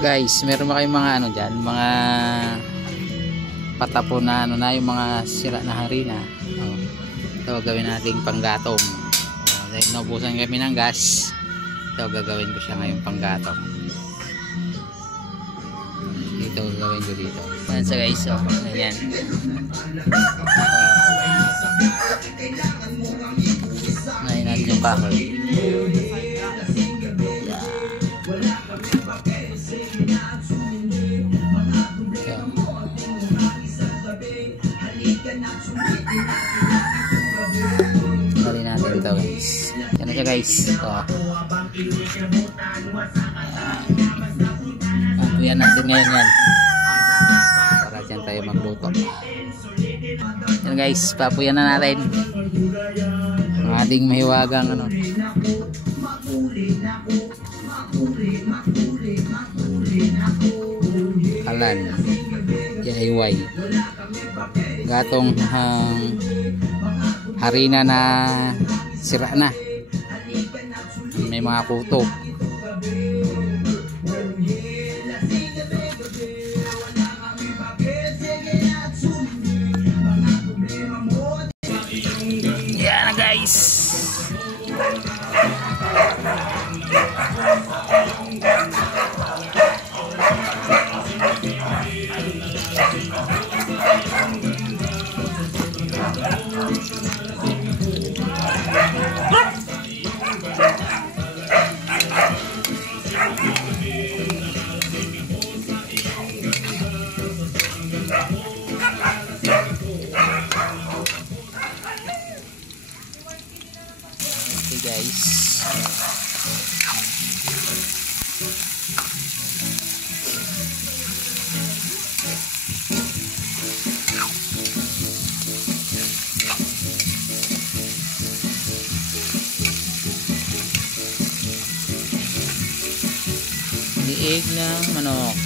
Guys, meron ba kayong mga ano dyan, mga patapon na ano na, yung mga sira na harina. Ito gagawin nating panggatong. Dahil naubusan kami ng gas, ito gagawin ko siya ngayon panggatong. Ito gagawin ko dito. Yan sa guys, ayan. Ngayon natin yung kahoy. Dali natin ito guys. Yan na siya guys. Papuyan natin ngayon yan. Para dyan tayo magluto. Yan guys, papuyan na natin. Ang ating mahiwagang ano. Kalan. DIY. Gatong harina na sira na, may mga kuto. Yan na guys. Okay guys, liig ng manok.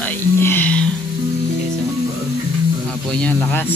Ay, okay, so apoy niya lakas.